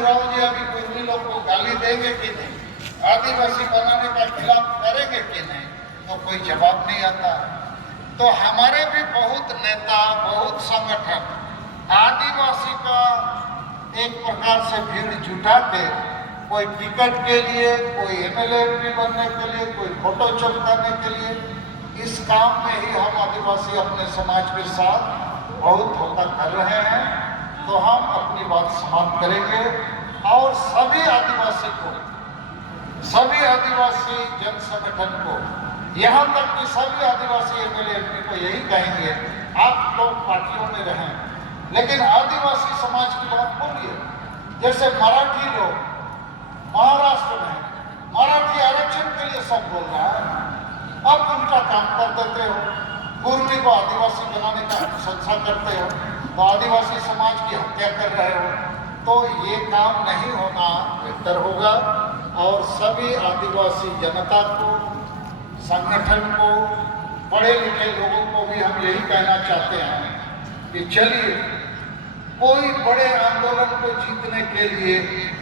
राव जी अभी कुर्मी लोग को गाली देंगे कि नहीं, आदिवासी बनाने का खिलाफ करेंगे कि नहीं, तो कोई जवाब नहीं आता। तो हमारे भी बहुत नेता, बहुत संगठन आदिवासी का एक प्रकार से भीड़ जुटा के, कोई टिकट के लिए, कोई एमएलए बनने के लिए, कोई फोटो चिपकाने के लिए, इस काम में ही हम आदिवासी अपने समाज के साथ बहुत धोखा कर रहे हैं। तो हम अपनी बात समाप्त करेंगे और सभी आदिवासी को, सभी आदिवासी जन संगठन को, यहाँ तक कि सभी आदिवासी एमएलए को यही कहेंगे, आप लोग पार्टियों में रहें, लेकिन आदिवासी समाज की बात बोलिए। जैसे मराठी लोग महाराष्ट्र में मराठी आरक्षण के लिए सब बोल रहा है, अब उनका काम कर देते हो, कुर्मी को आदिवासी बनाने का अनुशंसा करते हो, तो आदिवासी समाज की हत्या कर रहे हो, तो ये काम नहीं होना बेहतर होगा। और सभी आदिवासी जनता को, संगठन को, पढ़े लिखे लोगों को भी हम यही कहना चाहते हैं कि चलिए, कोई बड़े आंदोलन को जीतने के लिए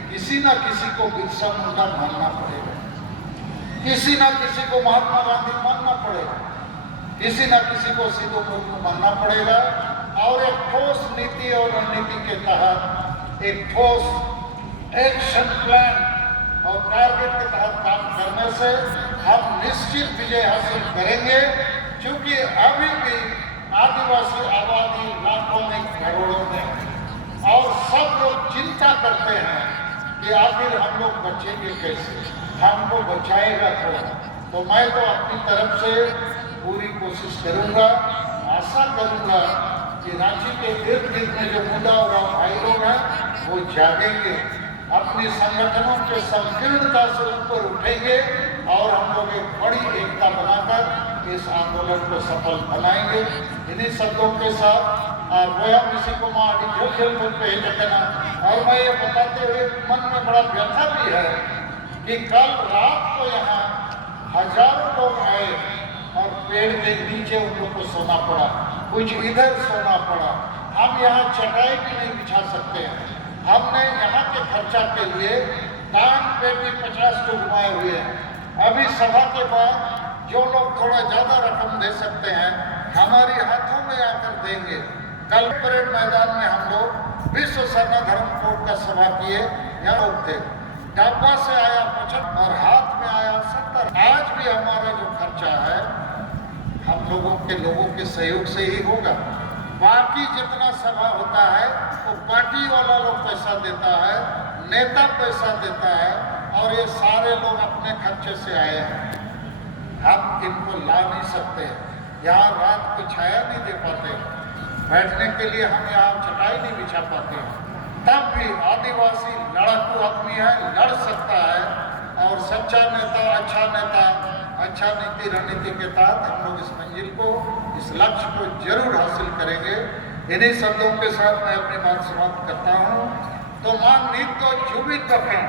किसी न किसी को बिरसा मुंडा मानना पड़ेगा, किसी न किसी को महात्मा गांधी मानना पड़ेगा, किसी न किसी को सिद्धू मुर्मू मानना पड़ेगा। और एक ठोस नीति और रणनीति के तहत एक ठोस एक्शन प्लान और टारगेट के तहत काम करने से हम निश्चित विजय हासिल करेंगे। क्योंकि अभी भी आदिवासी आबादी लाखों में, करोड़ों में, और सब लोग चिंता करते हैं कि आखिर हम लोग बचेंगे कैसे, हमको बचाएगा कौन। तो मैं तो अपनी तरफ से पूरी कोशिश करूंगा, आशा करूंगा कि रांची के इर्द गिर्द में जो मुद्दा और भाई लोग हैं वो जागेंगे, अपनी संगठनों के संकीर्णता से ऊपर उठेंगे और हम लोग एक बड़ी एकता बनाकर इस आंदोलन को सफल बनाएंगे। इन्हीं शब्दों के साथ गोया किसी को खेल पे कहना, और मैं ये बताते हुए मन में बड़ा व्यथा भी है कि कल रात को यहाँ हजारों लोग आए और पेड़ के नीचे उन लोग को सोना पड़ा, कुछ इधर सोना पड़ा। हम यहाँ चटाई भी नहीं बिछा सकते हैं। हमने यहाँ के खर्चा के लिए दान पे भी 50 को घुमाए हुए हैं। अभी सभा के बाद जो लोग थोड़ा ज्यादा रकम दे सकते हैं हमारी हाथों में आकर देंगे। कल परेड मैदान में हम लोग विश्व सरना धर्म कोड का सभा किए, यहाँ लोग थे, डाबा से आया 75 और हाथ में आया 70। आज भी हमारा जो खर्चा है हम लोगों के सहयोग से ही होगा। बाकी जितना सभा होता है वो पार्टी वाला लोग पैसा देता है, नेता पैसा देता है, और ये सारे लोग अपने खर्चे से आए हैं। हम इनको ला नहीं सकते, यहाँ रात को छाया नहीं दे पाते, बैठने के लिए हम यहाँ चटाई नहीं बिछा पाते। तब भी आदिवासी लड़ाकू आदमी है, लड़ सकता है, और सच्चा नेता, अच्छा नीति रणनीति के तहत हम लोग इस मंजिल को, इस लक्ष्य को जरूर हासिल करेंगे। इन्हीं शब्दों के साथ मैं अपनी बात समाप्त करता हूँ। तो मांग नीत को जुबित रखें।